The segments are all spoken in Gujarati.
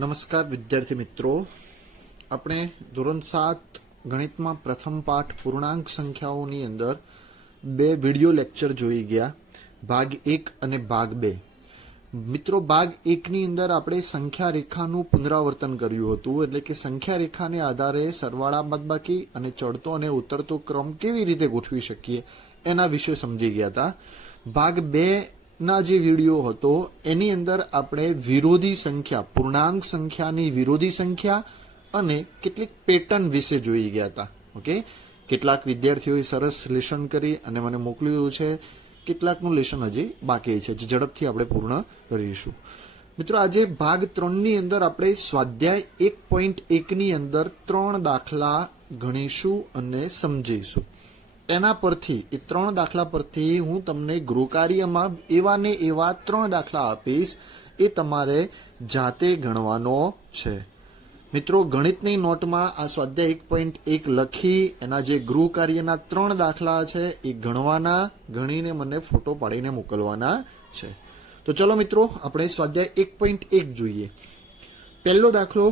નમસ્કાર વિદ્યાર્થી મિત્રો, આપણે ધોરણ 7 ગણિતમાં પ્રથમ પાઠ પૂર્ણાંક સંખ્યાઓની અંદર બે વિડિયો લેક્ચર જોઈ ગયા, ભાગ 1 અને ભાગ 2. મિત્રો, ભાગ 1 ની અંદર આપણે સંખ્યા રેખાનું પુનરાવર્તન કર્યું હતું, એટલે કે સંખ્યા રેખાને આધારે સરવાળા બાદબાકી અને ચડતો અને ઉતરતો ક્રમ કેવી રીતે ગોઠવી શકીએ એના વિશે સમજી ગયા હતા. ભાગ 2 ના જે વિડીયો હતો એની અંદર આપણે વિરોધી સંખ્યા, પૂર્ણાંક સંખ્યાની વિરોધી સંખ્યા અને કેટલીક પેટર્ન વિશે જોઈ ગયા હતા. ઓકે, કેટલાક વિદ્યાર્થીઓએ સરસ લેશન કરી અને મને મોકલ્યું છે, કેટલાકનું લેશન હજી બાકી છે, જે ઝડપથી આપણે પૂર્ણ કરીશું. મિત્રો, આજે ભાગ 3 ની અંદર આપણે સ્વાધ્યાય 1.1 ની અંદર 3 દાખલા ગણીશું અને સમજીશું. એના પરથી, એ 3 દાખલા પરથી હું તમને ગૃહકાર્યમાં એવા ને એવા 3 દાખલા આપીશ, એ તમારે જાતે ગણવાનો છે. મિત્રો, ગણિતની નોટમાં આ સ્વાધ્યાય 1.1 લખી એના જે ગૃહકાર્યના 3 દાખલા છે એ ગણવાના, ગણીને મને ફોટો પાડીને મોકલવાના છે. તો ચલો મિત્રો, આપણે સ્વાધ્યાય 1.1 જોઈએ. પહેલો દાખલો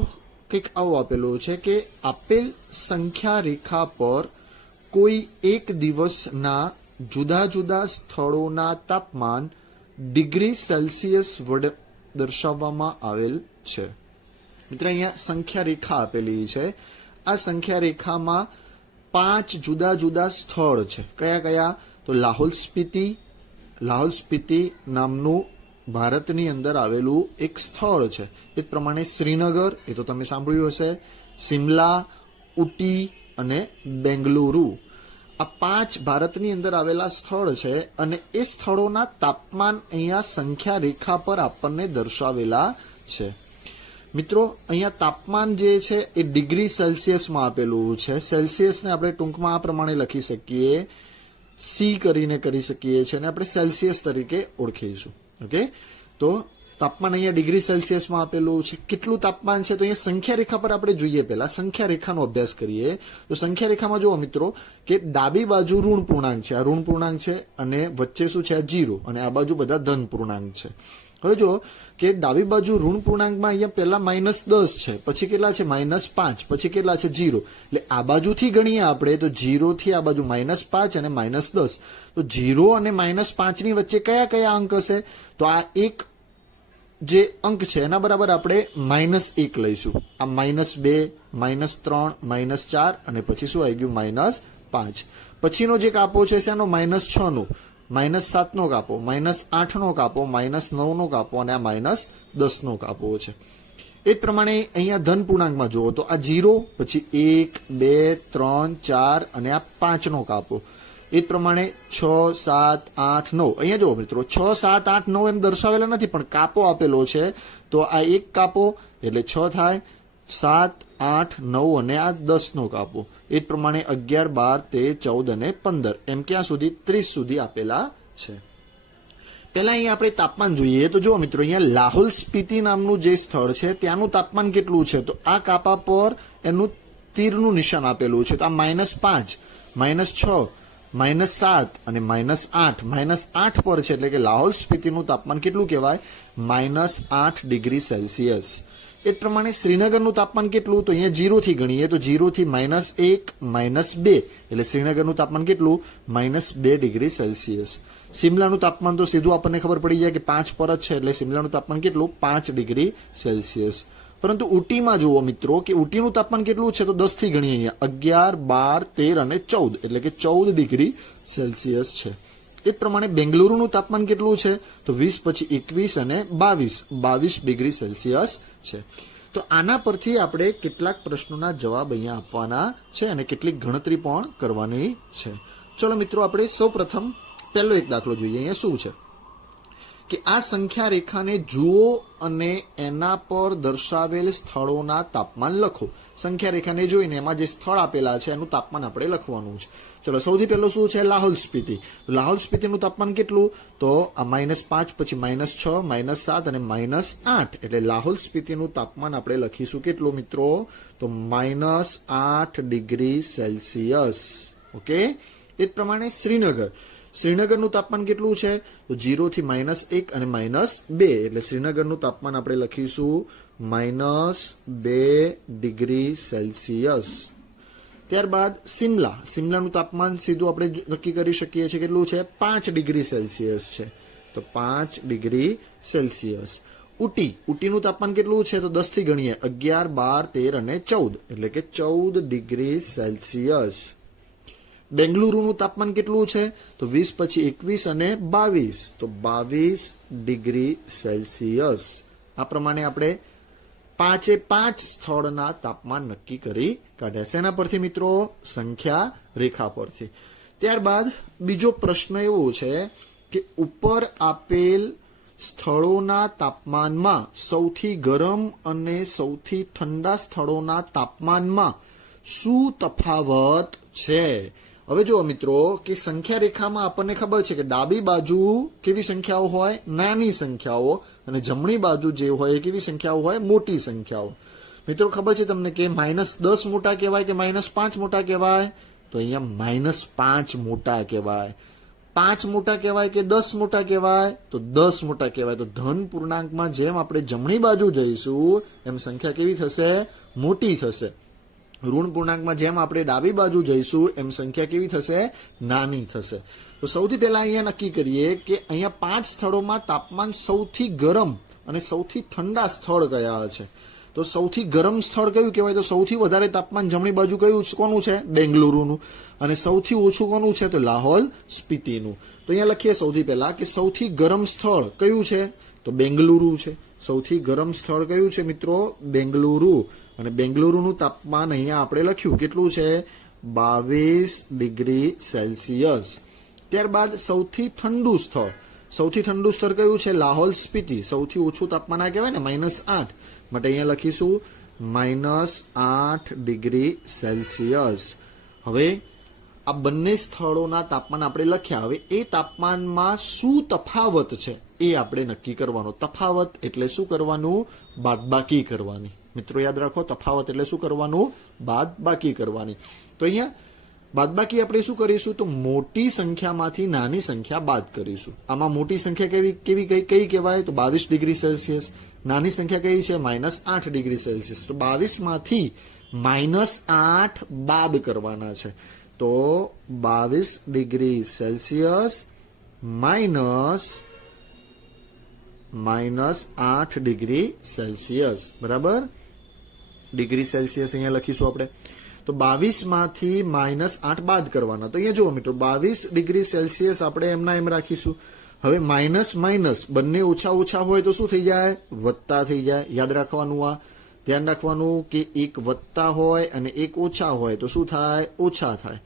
કંઈક આવો આપેલો છે કે આપેલ સંખ્યા રેખા પર કોઈ એક દિવસના જુદા જુદા સ્થળોના તાપમાન ડિગ્રી સેલ્સિયસ વડે દર્શાવવામાં આવેલ છે. મિત્રો, અહીંયા સંખ્યા રેખા આપેલી છે. આ સંખ્યા રેખામાં 5 જુદા જુદા સ્થળ છે. કયા કયા? તો લાહોલ સ્પીતિ નામનું ભારતની અંદર આવેલું એક સ્થળ છે. એ જ પ્રમાણે શ્રીનગર, એ તો તમે સાંભળ્યું હશે, સિમલા, ઉટી અને બેંગલુરુ, આ 5 ભારતની અંદર આવેલા સ્થળ છે અને એ સ્થળોના તાપમાન અહીંયા સંખ્યા રેખા પર આપણને દર્શાવેલા છે. મિત્રો, અહીંયા તાપમાન જે છે એ ડિગ્રી સેલ્સિયસમાં આપેલું છે. સેલ્સિયસને આપણે ટૂંકમાં આ પ્રમાણે લખી શકીએ, સી કરીને કરી શકીએ છીએ અને આપણે સેલ્સિયસ તરીકે ઓળખીશું. ઓકે, તો તાપમાન અહીંયા ડિગ્રી સેલ્સિયસમાં આપેલું છે. કેટલું તાપમાન છે? તો અહીંયા સંખ્યા રેખા પર આપણે જોઈએ, પહેલા સંખ્યા રેખાનો અભ્યાસ કરીએ. તો સંખ્યા રેખામાં જુઓ મિત્રો કે ડાબી બાજુ ઋણ પૂર્ણાંક છે, આ ઋણ પૂર્ણાંક છે, અને વચ્ચે શું છે? આ 0, અને આ બાજુ બધા ધન પૂર્ણાંક છે. હવે જો કે ડાબી બાજુ ઋણ પૂર્ણાંકમાં અહીંયા પહેલા -10 છે, પછી કેટલા છે? -5, પછી કેટલા છે? 0. એટલે આ બાજુથી ગણીએ આપણે તો 0 થી આ બાજુ -5 અને -10. તો 0 અને -5 ની વચ્ચે કયા કયા અંક હશે? તો આ એક જે અંક છે એના બરાબર આપણે -1 લઈશું. આ -2, -3, -4 અને પછી શું આવી ગયું? -5. પછીનો જે કાપો છે શેનો? -6 નો, -7 નો કાપો, -8 નો કાપો, -9 નો કાપો અને આ -10 નો કાપો છે. એ જ પ્રમાણે અહીંયા ધન પૂર્ણાંકમાં જુઓ તો આ 0, પછી 1, 2, 3, 4 અને આ 5 નો કાપો. એ જ પ્રમાણે 6, 7, 8, 9. અહીંયા જુઓ મિત્રો, 6, 7, 8, 9 એમ દર્શાવેલા નથી, પણ કાપો આપેલો છે. તો આ એક કાપો એટલે 6 થાય, 7, 8, 9 અને આ 10 નો કાપો. એ જ પ્રમાણે 11, 12, 13, 14 અને 15 એમ ક્યાં સુધી? 30 સુધી આપેલા છે. પહેલા અહીંયા આપણે તાપમાન જોઈએ. તો જુઓ મિત્રો, અહીંયા લાહોલ સ્પીતિ નામનું જે સ્થળ છે ત્યાંનું તાપમાન કેટલું છે? તો આ કાપા પર એનું તીરનું નિશાન આપેલું છે. તો આ -5, -6, -7 અને -8. -8 પર છે, એટલે કે લાહોલ સ્પીતિનું તાપમાન કેટલું કહેવાય? -8 ડિગ્રી સેલ્સિયસ. એ જ પ્રમાણે શ્રીનગરનું તાપમાન કેટલું? તો અહીંયા 0 થી ગણીએ તો 0 થી -1, -2, એટલે શ્રીનગરનું તાપમાન કેટલું? -2 ડિગ્રી સેલ્સિયસ. સિમલાનું તાપમાન તો સીધું આપણને ખબર પડી જાય કે 5 પર જ છે, એટલે સિમલાનું તાપમાન કેટલું? 5 ડિગ્રી સેલ્સિયસ. પરંતુ ઉટીમાં જુઓ મિત્રો કે ઉટીનું તાપમાન કેટલું છે? તો 10 થી ગણીએ, અહીંયા 11, 12, 13 અને 14, એટલે કે 14 ડિગ્રી સેલ્સિયસ છે. એ જ પ્રમાણે બેંગલુરુનું તાપમાન કેટલું છે? તો 20, પછી 21 અને 22 ડિગ્રી સેલ્સિયસ છે. તો આના પરથી આપણે કેટલાક પ્રશ્નોના જવાબ અહીંયા આપવાના છે અને કેટલીક ગણતરી પણ કરવાની છે. ચલો મિત્રો, આપણે સૌ પ્રથમ પહેલો એક દાખલો જોઈએ. અહીંયા શું છે કે આ સંખ્યા રેખાને જુઓ અને એના પર દર્શાવેલ સ્થળોના તાપમાન લખો. સંખ્યા રેખાને જોઈને એમાં જે સ્થળ આપેલા છે એનું તાપમાન આપણે લખવાનું છે. ચલો, સૌથી પહેલું શું છે? લાહોલ સ્પીતિ. લાહોલ સ્પીતિનું તાપમાન કેટલું? તો આ -5, પછી -6, -7 અને -8, એટલે લાહોલ સ્પીતિનું તાપમાન આપણે લખીશું કેટલું મિત્રો? તો -8 ડિગ્રી સેલ્સિયસ. ઓકે, એ જ પ્રમાણે શ્રીનગર. શ્રીનગરનું તાપમાન કેટલું છે? તો 0 થી -1 અને -2, એટલે શ્રીનગરનું તાપમાન આપણે લખીશું -2 ડિગ્રી સેલ્સિયસ. ત્યારબાદ શિમલાનું તાપમાન સીધું આપણે નક્કી કરી શકીએ છીએ કેટલું છે? 5 ડિગ્રી સેલ્સિયસ છે, તો 5 ડિગ્રી સેલ્સિયસ. ઉટીનું તાપમાન કેટલું છે? તો 10 થી ગણીએ, 11, 12, 13 અને 14, એટલે કે 14 ડિગ્રી સેલ્સિયસ. બેંગલુરુનું તાપમાન કેટલું છે? તો 20 પછી 21 અને 22, તો 22 ડિગ્રી સેલ્સિયસ. આ પ્રમાણે આપણે 5 સ્થળના તાપમાન નક્કી કરી કાઢ્યા. શેના પરથી મિત્રો? સંખ્યા રેખા પરથી. ત્યારબાદ બીજો પ્રશ્ન એવો છે કે ઉપર આપેલ સ્થળોના તાપમાનમાં સૌથી ગરમ અને સૌથી ઠંડા સ્થળોના તાપમાનમાં શું તફાવત છે? હવે જુઓ મિત્રો કે સંખ્યા રેખામાં આપણને ખબર છે કે ડાબી બાજુ કેવી સંખ્યાઓ હોય? નાની સંખ્યાઓ, અને જમણી બાજુ જે હોય કેવી સંખ્યાઓ હોય? મોટી સંખ્યાઓ. મિત્રો ખબર છે તમને કે -10 મોટા કહેવાય કે -5 મોટા કહેવાય? તો અહીંયા -5 મોટા કહેવાય. 5 મોટા કહેવાય કે 10 મોટા કહેવાય? તો 10 મોટા કહેવાય. તો ધન પૂર્ણાંકમાં જેમ આપણે જમણી બાજુ જઈશું એમ સંખ્યા કેવી થશે? મોટી થશે. ઋણ પૂર્ણાંકમાં જેમ આપણે ડાબી બાજુ જઈશું એમ સંખ્યા કેવી થશે? નાની થશે. તો સૌથી પહેલા અહીંયા નક્કી કરીએ કે અહીંયા 5 સ્થળોમાં તાપમાન સૌથી ગરમ અને સૌથી ઠંડા સ્થળ કયા છે? તો સૌથી ગરમ સ્થળ કયું કહેવાય? તો સૌથી વધારે તાપમાન જમણી બાજુ કોનું છે? બેંગલુરુનું. અને સૌથી ઓછું કોનું છે? તો લાહોલ સ્પીતિનું. તો અહીંયા લખીએ સૌથી પહેલા કે સૌથી ગરમ સ્થળ કયું છે? તો બેંગલુરુ છે. સૌથી ગરમ સ્થળ કયું છે મિત્રો? બેંગલુરુ. અને બેંગલુરુનું તાપમાન અહીંયા આપણે લખ્યું કેટલું છે? 22 ડિગ્રી સેલ્સિયસ. ત્યારબાદ સૌથી ઠંડુ સ્થળ કયું છે? લાહોલ સ્પીતિ. સૌથી ઓછું તાપમાન આ કહેવાય ને, -8, માટે અહીંયા લખીશું -8 ડિગ્રી સેલ્સિયસ. હવે આ બંને સ્થળોના તાપમાન આપણે લખ્યા. હવે એ તાપમાનમાં શું તફાવત છે એ આપણે નક્કી કરવાનો. તફાવત એટલે શું કરવાનું? બાદબાકી કરવાની. મિત્રો યાદ રાખો, તફાવત એટલે શું કરવાનું? બાદબાકી કરવાની. તો અહીંયા બાદબાકી આપણે શું કરીશું? તો મોટી સંખ્યામાંથી નાની સંખ્યા બાદ કરીશું. આમાં મોટી સંખ્યા કઈ કહેવાય? તો 22 ડિગ્રી સેલ્સિયસ. નાની સંખ્યા કઈ છે? -8 ડિગ્રી સેલ્સિયસ. તો 22 માંથી -8 બાદ કરવાના છે. તો 22 ડિગ્રી સેલ્સિયસ -8 ડિગ્રી સેલ્સિયસ, બરાબર? ડિગ્રી સેલ્સિયસ અહીંયા લખીશું આપણે. તો 22 માંથી -8 બાદ કરવાના. તો અહીંયા જુઓ મિત્રો, 22 ડિગ્રી સેલ્સિયસ આપણે એમના એમ રાખીશું. હવે માઇનસ બંને ઓછા હોય તો શું થઈ જાય? વત્તા થઈ જાય. યાદ રાખવાનું, આ ધ્યાન રાખવાનું કે એક વત્તા હોય અને એક ઓછા હોય તો શું થાય? ઓછા થાય.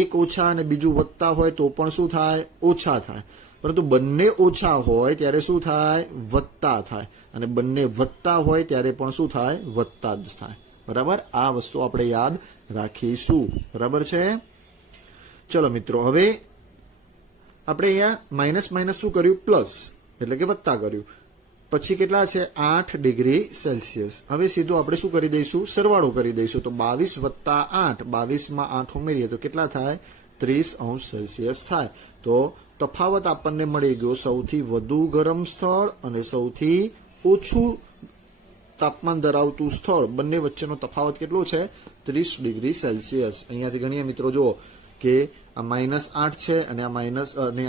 એક ઓછા અને બીજું વત્તા હોય તો પણ શું થાય? ઓછા થાય. પરંતુ બંને ઓછા હોય ત્યારે શું થાય? વત્તા થાય. અને બંને વત્તા હોય ત્યારે પણ શું થાય? વત્તા જ થાય. બરાબર? આ વસ્તુ આપણે યાદ રાખીશું. બરાબર છે? ચલો મિત્રો, હવે આપણે અહીંયા માઇનસ શું કર્યું? પ્લસ, એટલે કે વત્તા કર્યું. પછી કેટલા છે? 8 ડિગ્રી સેલ્સિયસ. હવે સીધું આપણે શું કરી દઈશું? સરવાળો કરી દઈશું. તો 22 + 8, 22માં 8 ઉમેરીએ તો કેટલા થાય? 30° સેલ્સિયસ થાય. તો તફાવત આપણને મળી ગયો સૌથી વધુ ગરમ સ્થળ અને સૌથી ઓછું તાપમાન ધરાવતું સ્થળ, બંને વચ્ચેનો તફાવત કેટલો છે? 30 ડિગ્રી સેલ્સિયસ. અહીંયાથી ગણીએ મિત્રો, જુઓ કે આ -8 છે અને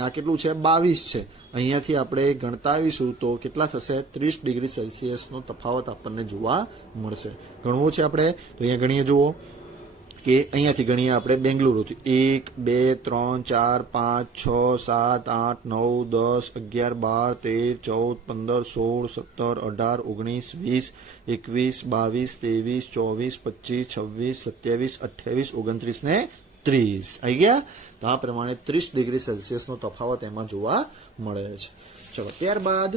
આ કેટલું છે? 22 છે. અહીંયાથી આપણે ગણતા આવીશું તો કેટલા થશે? 30 ડિગ્રી સેલ્સિયસનો તફાવત આપણને જોવા મળશે. ગણવો છે આપણે તો અહીંયા ગણીએ, જુઓ કે અહીંયાથી ગણીએ આપણે બેંગલુરુથી 1 2 3 4 5 6 7 8 9 10 11 12 13 14 15 16 17 18 19 20 21 22 23 24 27 28 29 ને 30 આવી ગયા. તો આ પ્રમાણે 30 ડિગ્રી સેલ્સિયસનો તફાવત એમાં જોવા મળે છે. ચલો, ત્યારબાદ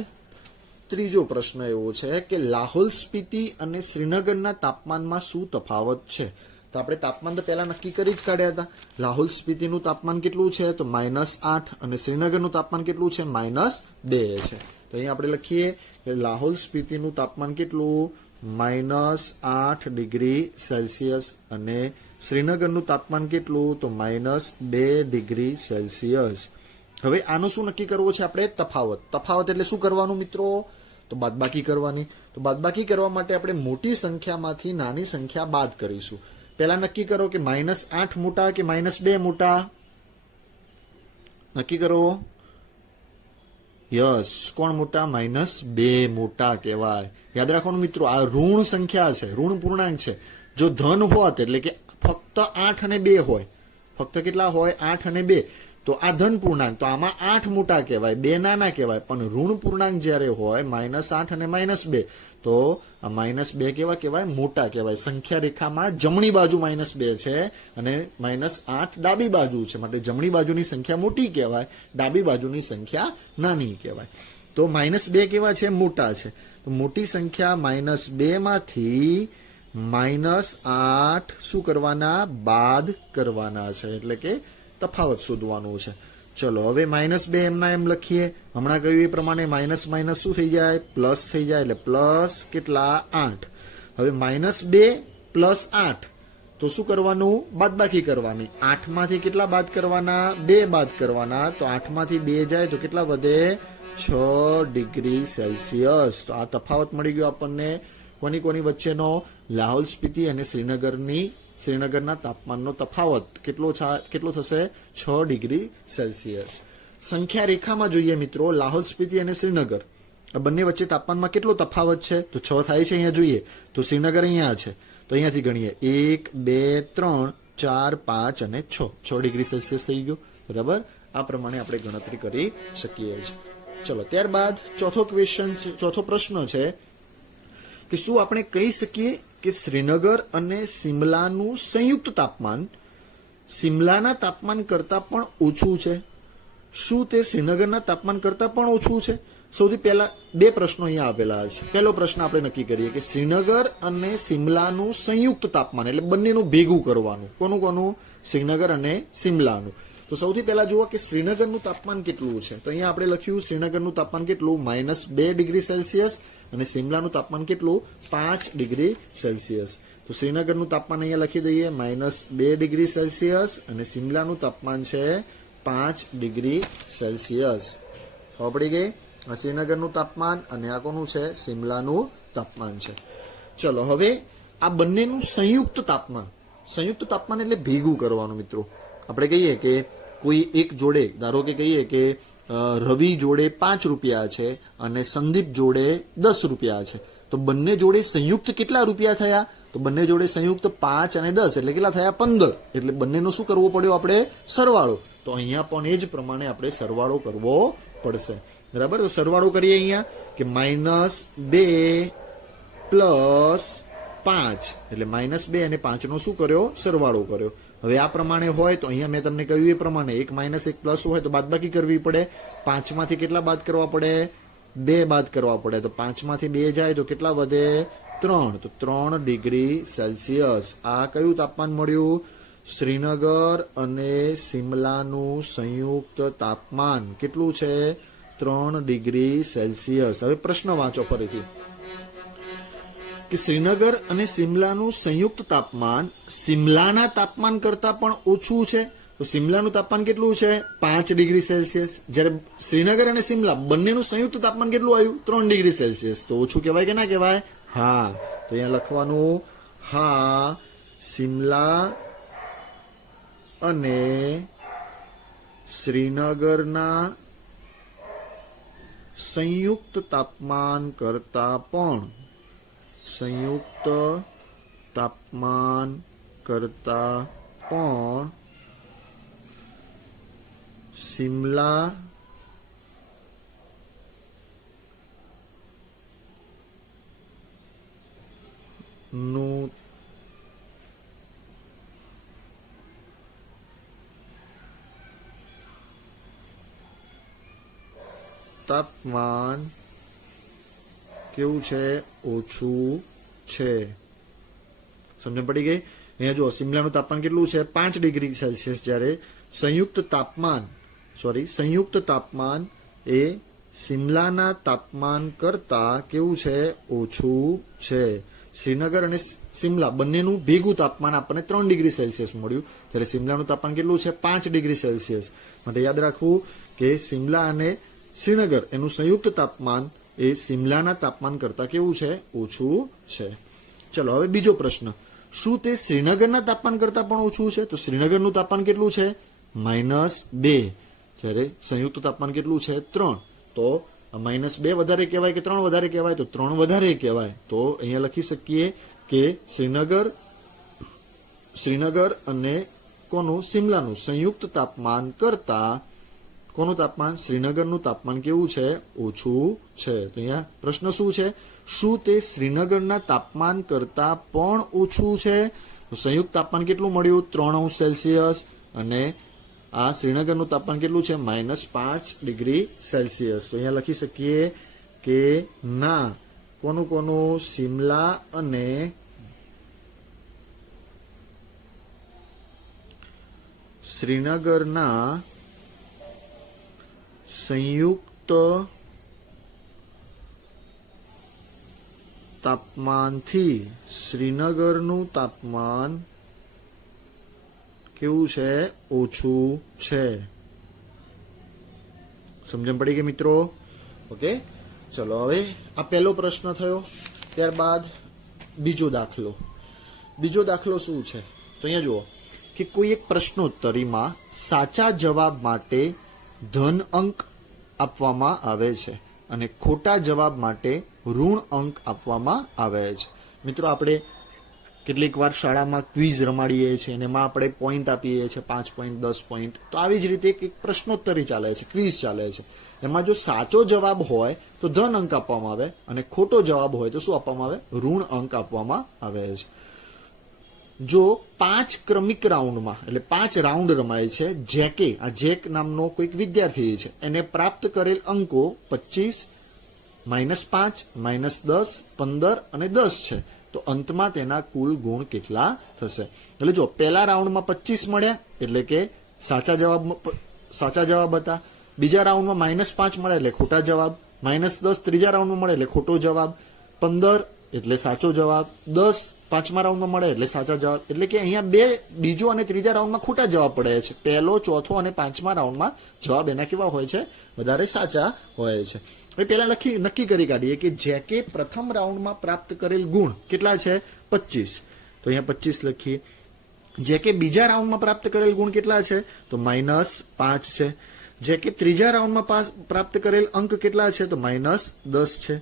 ત્રીજો પ્રશ્ન એવો છે કે લાહોલ સ્પીતિ અને શ્રીનગરના તાપમાનમાં શું તફાવત છે? તો આપણે તાપમાન તો પહેલા નક્કી કરી જ કાઢ્યા હતા. લાહોલ સ્પીતિનું તાપમાન કેટલું છે? તો -8, અને શ્રીનગરનું તાપમાન કેટલું છે? -2 છે. તો અહીં આપણે લખીએ કે લાહોલ સ્પીતિનું તાપમાન કેટલું? -8 ડિગ્રી સેલ્સિયસ. અને શ્રીનગરનું તાપમાન કેટલું? તો -2 ડિગ્રી સેલ્સિયસ. હવે આનું શું નક્કી કરવો છે આપણે? તફાવત. તફાવત એટલે શું કરવાનું મિત્રો? તો બાદબાકી કરવાની. તો બાદબાકી કરવા માટે આપણે મોટી સંખ્યામાંથી નાની સંખ્યા બાદ કરીશું. પહેલા નક્કી કરો કે -8 મોટા કે -2 મોટા. નક્કી કરો. યસ, કોણ મોટા? -2 મોટા કહેવાય. યાદ રાખવાનું મિત્રો, આ ઋણ સંખ્યા છે, ઋણ પૂર્ણાંક છે. જો ધન હોત એટલે કે ફક્ત 8 અને 2 હોય, ફક્ત કેટલા હોય? 8 અને 2, તો આ ધન પૂર્ણાંક, તો આમાં 8 મોટા કહેવાય, 2 નાના કહેવાય. પણ ઋણ પૂર્ણાંક જ્યારે હોય -8 અને -2, તો આ -2 કેવા કહેવાય? મોટા કહેવાય. સંખ્યા રેખામાં જમણી બાજુ -2 છે અને -8 ડાબી બાજુ છે, માટે જમણી બાજુની સંખ્યા મોટી કહેવાય, ડાબી બાજુની સંખ્યા નાની કહેવાય. તો -2 કેવા છે? મોટા છે. તો મોટી સંખ્યા -2 માંથી -8 શું કરવાના? બાદ કરવાના છે, એટલે કે તફાવત શોધવાનું છે. ચલો હવે -2 એમના એમ લખીએ. હમણાં કહ્યું એ પ્રમાણે માઇનસ માઇનસ શું થઈ જાય? પ્લસ થઈ જાય. એટલે પ્લસ કેટલા? 8. હવે -2 + 8, તો શું કરવાનું? બાદબાકી કરવાની. 8 માંથી કેટલા બાદ કરવાના? 2 બાદ કરવાના. તો 8 માંથી 2 જાય તો કેટલા વધે? 6 ડિગ્રી સેલ્સિયસ. તો આ તફાવત મળી ગયો આપણને. કોની વચ્ચેનો? લાહોલ સ્પીતિ અને શ્રીનગરના તાપમાનનો તફાવત કેટલો થશે? 6 ડિગ્રી સેલ્સિયસ. સંખ્યા રેખામાં જોઈએ મિત્રો, લાહોલ સ્પીતિ અને શ્રીનગર, આ બંને વચ્ચે તાપમાનમાં કેટલો તફાવત છે? તો 6 થાય છે. અહીંયા જોઈએ તો શ્રીનગર અહીંયા છે, તો અહીંયાથી ગણીએ 1 2 3 4 5 અને 6 ડિગ્રી સેલ્સિયસ થઈ ગયું. બરાબર, આ પ્રમાણે આપણે ગણતરી કરી શકીએ છીએ. ચલો ત્યારબાદ ચોથો પ્રશ્ન છે કે શું આપણે કહી શકીએ કે શ્રીનગર અને સિમલાનું સંયુક્ત તાપમાન સિમલાના તાપમાન કરતાં પણ ઓછું છે? શું તે શ્રીનગરના તાપમાન કરતાં પણ ઓછું છે? સૌથી પહેલા 2 પ્રશ્નો અહીંયા આપેલા છે. પહેલો પ્રશ્ન આપણે નક્કી કરીએ કે શ્રીનગર અને સિમલાનું સંયુક્ત તાપમાન એટલે બંનેનું ભેગું કરવાનું. કોનું? શ્રીનગર અને સિમલાનું. તો સૌથી પહેલા જુઓ કે શ્રીનગરનું તાપમાન કેટલું છે. તો અહીંયા આપણે લખ્યું શ્રીનગરનું તાપમાન કેટલું? -2 ડિગ્રી સેલ્સિયસ અને સિમલાનું તાપમાન કેટલું? 5 ડિગ્રી સેલ્સિયસ. તો શ્રીનગરનું તાપમાન અહીંયા લખી દઈએ -2 ડિગ્રી સેલ્સિયસ અને સિમલાનું તાપમાન છે 5 ડિગ્રી સેલ્સિયસ. ખબર પડી ગઈ? આ શ્રીનગરનું તાપમાન અને આ કોનું છે? સિમલાનું તાપમાન છે. ચલો હવે આ બંનેનું સંયુક્ત તાપમાન એટલે ભેગું કરવાનું મિત્રો. આપણે કહીએ કે કોઈ એક જોડે, ધારો કે કહીએ કે રવિ જોડે 5 રૂપિયા છે અને સંદીપ જોડે 10 રૂપિયા છે, તો બંને જોડે સંયુક્ત કેટલા રૂપિયા થયા? તો બંને જોડે સંયુક્ત 5 અને 10 એટલે કેટલા થયા? 15. એટલે બંનેનો શું કરવો પડ્યો આપણે? સરવાળો. તો અહીંયા પણ એ જ પ્રમાણે આપણે સરવાળો કરવો પડશે. બરાબર, તો સરવાળો કરીએ અહીંયા કે -2 + 5 એટલે -2 અને 5 નો શું કર્યો? સરવાળો કર્યો. હવે આ પ્રમાણે હોય તો અહીંયા મેં તમને કહ્યું એ પ્રમાણે 1 - 1 પ્લસ હોય તો બાદબાકી કરવી પડે. 5 માંથી કેટલા બાદ કરવા પડે? 2 બાદ કરવા પડે. તો 5 માંથી 2 જાય તો કેટલા વધે? 3. તો 3 ડિગ્રી સેલ્સિયસ. આ કયું તાપમાન મળ્યું? શ્રીનગર અને સિમલાનું સંયુક્ત તાપમાન કેટલું છે? 3 ડિગ્રી સેલ્સિયસ. હવે પ્રશ્ન વાંચો ફરીથી કે શ્રીનગર અને સિમલાનું સંયુક્ત તાપમાન સિમલાના તાપમાન કરતાં પણ ઓછું છે. તો સિમલાનું તાપમાન કેટલું છે? 5 ડિગ્રી સેલ્સિયસ. જ્યારે શ્રીનગર અને સિમલા બંનેનું સંયુક્ત તાપમાન કેટલું આવ્યું? 3 ડિગ્રી સેલ્સિયસ. તો ઓછું કહેવાય કે ના કહેવાય? હા. તો અહીંયા લખવાનું હા, સિમલા અને શ્રીનગરના સંયુક્ત તાપમાન કરતાં પણ સિમલા નું તાપમાન કેવું છે? ઓછું છે. સમજણ પડી ગઈ? અહીંયા જો સિમલાનું તાપમાન કેટલું છે? 5 ડિગ્રી સેલ્સિયસ. જ્યારે સંયુક્ત તાપમાન એ સિમલાના તાપમાન કરતા કેવું છે? ઓછું છે. શ્રીનગર અને સિમલા બંનેનું ભેગું તાપમાન આપણને 3 ડિગ્રી સેલ્સિયસ મળ્યું, ત્યારે સિમલાનું તાપમાન કેટલું છે? 5 ડિગ્રી સેલ્સિયસ. માટે યાદ રાખવું કે સિમલા અને શ્રીનગર એનું સંયુક્ત તાપમાન એ સિમલાના તાપમાન કરતા કેવું છે? ઓછું છે. ચલો હવે બીજો પ્રશ્ન, શું તે શ્રીનગરના તાપમાન કરતા પણ ઓછું છે? તો શ્રીનગરનું તાપમાન કેટલું છે? -2. જ્યારે સંયુક્ત તાપમાન કેટલું છે? 3. તો -2 વધારે કહેવાય કે 3 વધારે કહેવાય? તો 3 વધારે કહેવાય. તો અહીંયા લખી શકીએ કે શ્રીનગર અને કોનું? સિમલાનું સંયુક્ત તાપમાન કરતા કોનું તાપમાન? શ્રીનગરનું તાપમાન કેવું છે? ઓછું છે. તો અહીંયા પ્રશ્ન શું છે? શું તે શ્રીનગરના તાપમાન કરતા પણ ઓછું છે? તો સંયુક્ત તાપમાન કેટલું મળ્યું? 3 °C. અને આ શ્રીનગરનું તાપમાન કેટલું છે? -5°C. તો અહીંયા લખી શકીએ કે ના. કોનું? સિમલા અને શ્રીનગરના સંયુક્ત તાપમાનથી શ્રીનગરનું તાપમાન કેવું છે? ઓછું છે. સમજણ પડી ગઈ મિત્રો? ઓકે, ચલો હવે આ પહેલો પ્રશ્ન થયો. ત્યારબાદ બીજો દાખલો શું છે? તો અહીંયા જુઓ કે કોઈ એક પ્રશ્નોત્તરીમાં સાચા જવાબ માટે ધન અંક આપવામાં આવે છે અને ખોટા જવાબ માટે ઋણ અંક આપવામાં આવે છે. મિત્રો આપણે કેટલીક વાર શાળામાં ક્વિઝ રમાડીએ છીએ અને એમાં આપણે પોઈન્ટ આપીએ છીએ, 5 પોઈન્ટ, 10 પોઈન્ટ. તો આવી જ રીતે એક પ્રશ્નોત્તરી ચાલે છે, ક્વિઝ ચાલે છે. એમાં જો સાચો જવાબ હોય તો ધન અંક આપવામાં આવે અને ખોટો જવાબ હોય તો શું આપવામાં આવે? ઋણ અંક આપવામાં આવે છે. જો 5 ક્રમિક રાઉન્ડમાં, એટલે 5 રાઉન્ડ રમાય છે, જેક નામનો કોઈક વિદ્યાર્થી છે, એને પ્રાપ્ત કરેલ અંકો 25, -5, -10, 15 અને 10 છે. તો અંતમાં તેના કુલ ગુણ કેટલા થશે? એટલે જો પહેલા રાઉન્ડમાં 25 મળ્યા એટલે કે સાચા જવાબ હતા. બીજા રાઉન્ડમાં -5 મળ્યા એટલે ખોટા જવાબ, -10 ત્રીજા રાઉન્ડમાં મળે એટલે ખોટો જવાબ, 15 એટલે સાચો જવાબ, 10 પાંચમા રાઉન્ડમાં મળે એટલે સાચા જવાબ. એટલે કે અહીંયા બીજો અને ત્રીજા રાઉન્ડમાં ખોટા જવાબ પડે છે. પહેલો, ચોથો અને પાંચમા રાઉન્ડમાં જવાબ એના કેવા હોય છે? વધારે સાચા હોય છે. હવે પહેલા નક્કી કરી કાઢીએ કે જેકે પ્રથમ રાઉન્ડમાં પ્રાપ્ત કરેલ ગુણ કેટલા છે? 25. તો અહીંયા 25 લખીએ. જેકે બીજા રાઉન્ડમાં પ્રાપ્ત કરેલ ગુણ કેટલા છે? તો -5 છે. જેકે ત્રીજા રાઉન્ડમાં પ્રાપ્ત કરેલ અંક કેટલા છે? તો -10 છે.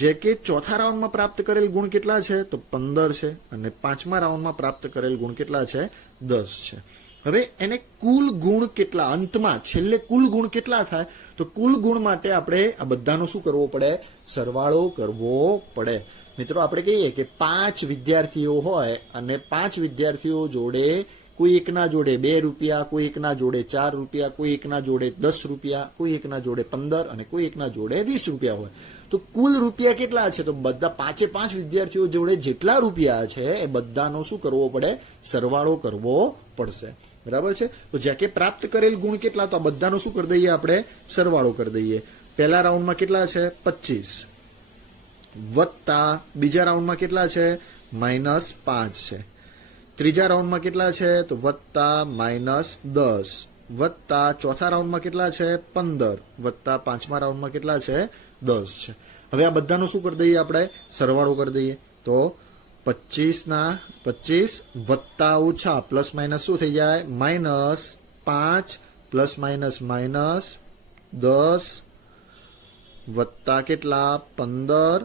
જે કે ચોથા રાઉન્ડમાં પ્રાપ્ત કરેલ ગુણ કેટલા છે? તો 15 છે. અને પાંચમા રાઉન્ડમાં પ્રાપ્ત કરેલ ગુણ કેટલા છે? 10 છે. હવે એને કુલ ગુણ કેટલા, અંતમાં છેલ્લે કુલ ગુણ કેટલા થાય? તો કુલ ગુણ માટે આપણે આ બધાનો શું કરવો પડે? સરવાળો કરવો પડે. મિત્રો આપણે કહીએ કે 5 વિદ્યાર્થીઓ હોય અને 5 વિદ્યાર્થીઓ જોડે કોઈ એકના જોડે 2 રૂપિયા, કોઈ એકના જોડે 4 રૂપિયા, કોઈ એકના જોડે 10 રૂપિયા, કોઈ એકના જોડે 15 અને કોઈ એકના જોડે 20 રૂપિયા હોય. તો કુલ રૂપિયા કેટલા છે? તો બધા 5 વિદ્યાર્થીઓ જોડે જેટલા રૂપિયા છે એ બધાનો શું કરવો પડે? સરવાળો કરવો પડશે. બરાબર છે? તો જ્યાં કે પ્રાપ્ત કરેલ ગુણ કેટલા? તો આ બધાનો શું કરી દઈએ? આપણે સરવાળો કરી દઈએ. પહેલા રાઉન્ડમાં કેટલા છે? 25 વત્તા બીજા રાઉન્ડમાં કેટલા છે? -5 છે. ત્રીજા રાઉન્ડમાં કેટલા છે? તો વત્તા -10 વત્તા ચોથા રાઉન્ડમાં કેટલા છે? 15 વત્તા પાંચમા રાઉન્ડમાં કેટલા છે? 10 છે. હવે આ બધાનો શું કરી દઈએ? આપણે સરવાળો કરી દઈએ. તો 25 વત્તા ઓછા પ્લસ માઇનસ શું થઈ જાય? -5 પ્લસ માઇનસ -10 વત્તા કેટલા? 15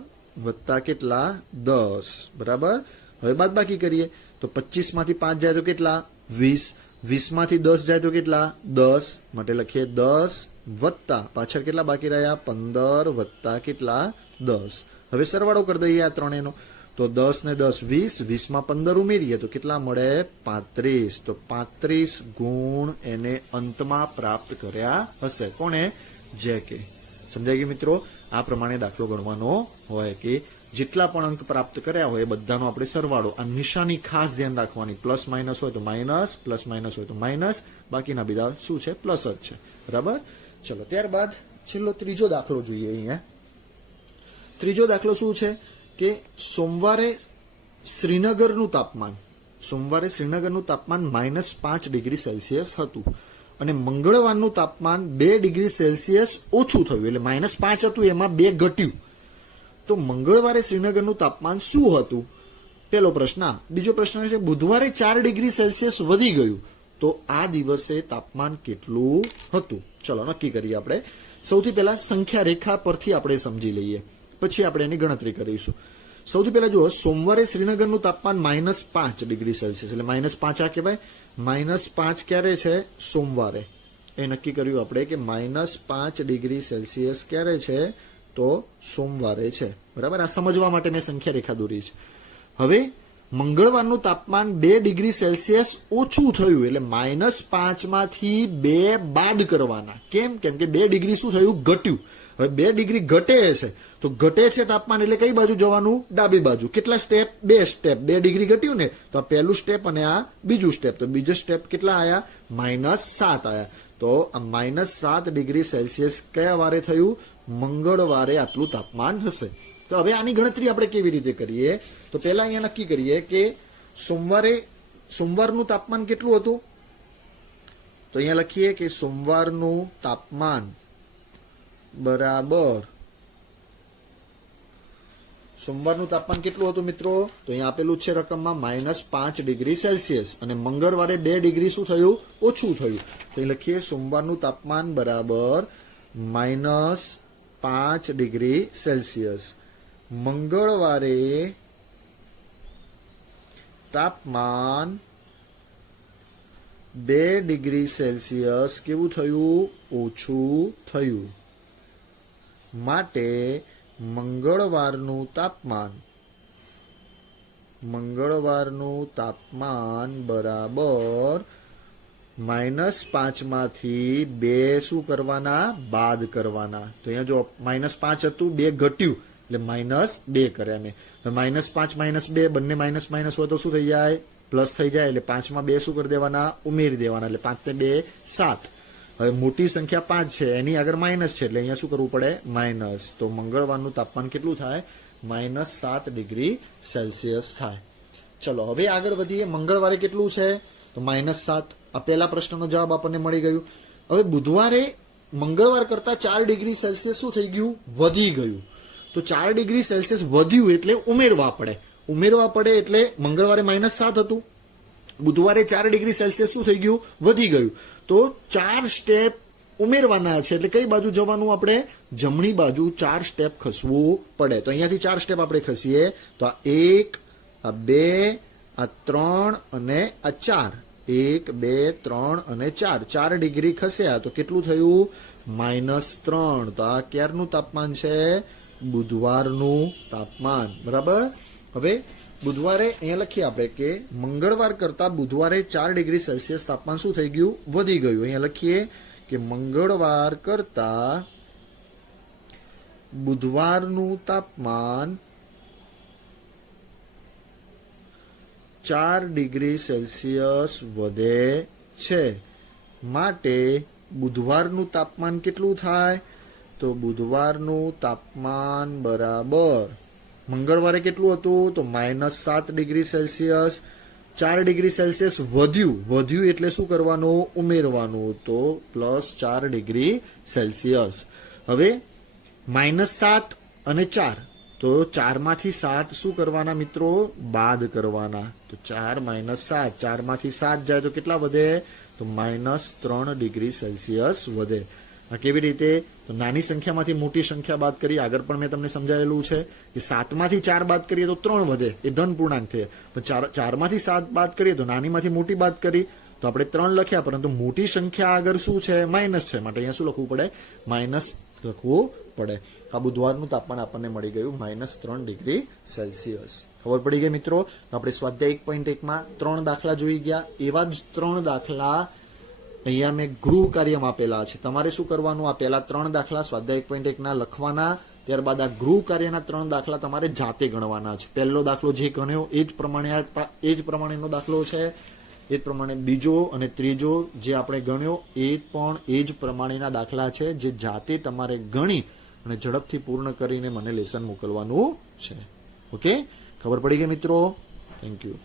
વત્તા કેટલા? 10. બરાબર. હવે બાદબાકી કરીએ તો 25 માંથી 5 જાય તો કેટલા? 20. 20 માંથી 10 જાય તો કેટલા? 10. માટે લખીએ 10 વત્તા પાછળ કેટલા બાકી રહ્યા? 15 વત્તા કેટલા? 10. હવે સરવાળો કરી દઈએ આ ત્રણેયનો. તો 10 ને 10 20, 20 માં 15 ઉમેરીએ તો કેટલા મળે? 35. તો 35 ગુણ એને અંતમાં પ્રાપ્ત કર્યા હશે. કોને? જેકે. સમજાઈ ગયું મિત્રો? આ પ્રમાણે દાખલો ગણવાનો હોય કે જેટલા પણ અંક પ્રાપ્ત કર્યા હોય એ બધાનો આપણે સરવાળો. આ નિશાની ખાસ ધ્યાન રાખવાની. પ્લસ માઇનસ હોય તો માઇનસ, પ્લસ માઇનસ હોય તો માઇનસ, બાકીના બધા શું છે? પ્લસ જ છે. બરાબર. ચલો ત્યારબાદ છેલ્લો ત્રીજો દાખલો જોઈએ. અહીંયા ત્રીજો દાખલો શું છે કે સોમવારે શ્રીનગરનું તાપમાન -5 ડિગ્રી સેલ્સિયસ હતું અને મંગળવારનું તાપમાન 2 ડિગ્રી સેલ્સિયસ ઓછું થયું, એટલે -5 હતું એમાં 2 ઘટ્યું. તો મંગળવારે શ્રીનગરનું તાપમાન શું હતું? પેલો પ્રશ્ન. બીજો પ્રશ્ન છે બુધવારે 4 ડિગ્રી સેલ્સિયસ વધી ગયું, તો આ દિવસે તાપમાન કેટલું હતું? ચલો નક્કી કરીએ આપણે. સૌથી પહેલા સંખ્યા રેખા પરથી આપણે સમજી લઈએ, પછી આપણે એની ગણતરી કરીશું. સૌથી પહેલા જુઓ, સોમવારે શ્રીનગરનું તાપમાન -5 ડિગ્રી સેલ્સિયસ, એટલે -5 આ કહેવાય. -5 ક્યારે છે? સોમવારે. એ નક્કી કર્યું આપણે કે -5 ડિગ્રી સેલ્સિયસ ક્યારે છે? તો સોમવારે છે. બરાબર, આ સમજવા માટે મેં સંખ્યા રેખા દોરી છે. હવે મંગળવારનું તાપમાન 2 ડિગ્રી સેલ્સિયસ ઓછું થયું, એટલે -5 માંથી 2 બાદ કરવાના. કેમ? કેમ કે 2 ડિગ્રી શું થયું? ઘટ્યું. હવે 2 ડિગ્રી ઘટે છે, તો ઘટે છે તાપમાન એટલે કઈ બાજુ જવાનું? ડાબી બાજુ. કેટલા સ્ટેપ? 2 સ્ટેપ. 2 ડિગ્રી ઘટ્યું ને, તો આ પહેલું સ્ટેપ અને આ બીજું સ્ટેપ. તો બીજો સ્ટેપ કેટલા આયા? -7 આયા. તો આ -7 ડિગ્રી સેલ્સિયસ કયા વારે થયું? મંગળવારે આટલું તાપમાન હશે. તો હવે આની ગણતરી આપણે કેવી રીતે કરીએ? તો પહેલા અહીંયા નક્કી કરીએ કે સોમવારનું તાપમાન કેટલું હતું? તો અહીંયા લખીએ કે સોમવારનું તાપમાન બરાબર, સોમવારનું તાપમાન કેટલું હતું મિત્રો? તો અહીંયા આપેલું છે રકમમાં -5 ડિગ્રી સેલ્સિયસ, અને મંગળવારે 2 ડિગ્રી શું થયું? ઓછું થયું. તો અહીં લખીએ સોમવારનું તાપમાન બરાબર -5 ડિગ્રી સેલ્સિયસ. મંગળવારે તાપમાન 2 ડિગ્રી સેલ્સિયસ કેવું થયું? ઓછું થયું. માટે મંગળવારનું તાપમાન બરાબર -5 માંથી 2 શું કરવાના? બાદ કરવાના. તો અહીંયા જો -5 હતું, 2 ઘટ્યું એટલે -2 કર્યા મેં. -5 -2 બંને માઇનસ હોય તો શું થઈ જાય? પ્લસ થઈ જાય. એટલે 5 માં 2 શું કરી દેવાના? ઉમેરી દેવાના. એટલે 5 ને 2 7. હવે મોટી સંખ્યા 5 છે, એની આગળ માઇનસ છે, એટલે અહીંયા શું કરવું પડે? માઇનસ. તો મંગળવારનું તાપમાન કેટલું થાય? -7 ડિગ્રી સેલ્સિયસ થાય. ચલો હવે આગળ વધીએ. મંગળવારે કેટલું છે? તો -7. આ પહેલા પ્રશ્નનો જવાબ આપણને મળી ગયું. હવે બુધવારે મંગળવાર કરતા 4 ડિગ્રી સેલ્સિયસ શું થઈ ગયું? વધી ગયું. તો 4 ડિગ્રી સેલ્સિયસ વધ્યું એટલે ઉમેરવા પડે. એટલે મંગળવારે -7 હતું, બુધવારે 4 ડિગ્રી સેલ્સિયસ શું થઈ ગયું? વધી ગયું. તો 4 સ્ટેપ ઉમેરવાના છે, એટલે કઈ બાજુ જવાનું? આપણે જમણી બાજુ 4 સ્ટેપ ખસવું પડે. તો અહીંયાથી 4 સ્ટેપ આપણે ખસીએ તો આ 1, આ 2, આ 3 અને આ 4. 1, 2, 3 અને 4. 4 ડિગ્રી ખસ્યા તો કેટલું થયું? -3. તો આ ક્યારનું તાપમાન છે? બુધવારનું તાપમાન. બરાબર. હવે બુધવારે અહીંયા લખીએ આપણે કે મંગળવાર કરતા બુધવારે 4 ડિગ્રી સેલ્સિયસ તાપમાન શું થઈ ગયું? વધી ગયું. અહીંયા લખીએ કે મંગળવાર કરતા બુધવારનું તાપમાન 4 ડિગ્રી સેલ્સિયસ વધે છે. માટે બુધવારનું તાપમાન કેટલું થાય? તો બુધવારનું તાપમાન બરાબર મંગળવારે કેટલું હતું? તો -7 ડિગ્રી સેલ્સિયસ. 4 ડિગ્રી સેલ્સિયસ વધ્યું એટલે શું કરવાનું? ઉમેરવાનું. તો +4 ડિગ્રી સેલ્સિયસ. હવે -7 અને 4, તો 4 માંથી 7 શું કરવાના મિત્રો? બાદ કરવાના. તો 4 - 7, 4 માંથી 7 જાય તો કેટલા વધે? તો -3 ડિગ્રી સેલ્સિયસ વધે. આ કેવી રીતે? તો નાની સંખ્યામાંથી મોટી સંખ્યા બાદ કરી. આગળ પણ મેં તમને સમજાવેલું છે કે 7 માંથી 4 બાદ કરીએ તો 3 વધે, એ ધન પૂર્ણાંક થયે. પણ 4 માંથી 7 બાદ કરીએ તો નાનીમાંથી મોટી બાદ કરી તો આપણે 3 લખ્યા, પરંતુ મોટી સંખ્યા આગળ શું છે? માઇનસ છે. માટે અહીંયા શું લખવું પડે? માઇનસ લખવું પડે. આ બુધવારનું તાપમાન આપણને મળી ગયું -3 ડિગ્રી સેલ્સિયસ. ખબર પડી ગઈ મિત્રો? તો આપણે સ્વાધ્યાય 1.1 માં 3 દાખલા જોઈ ગયા. એવા જ 3 દાખલા અહીંયા મેં ગૃહ કાર્યમાં આપેલા છે. તમારે શું કરવાનું? આ પહેલા 3 દાખલા સ્વાધ્યાય 1.1 લખવાના, ત્યારબાદ આ ગૃહ કાર્યના 3 દાખલા તમારે જાતે ગણવાના છે. પહેલો દાખલો જે ગણ્યો એ જ પ્રમાણેનો દાખલો છે. એ જ પ્રમાણે બીજો અને ત્રીજો જે આપણે ગણ્યો એ પણ એ જ પ્રમાણેના દાખલા છે, જે જાતે તમારે ગણી અને ઝડપથી પૂર્ણ કરીને મને લેસન મોકલવાનું છે. ઓકે, ખબર પડી ગઈ મિત્રો? Thank you.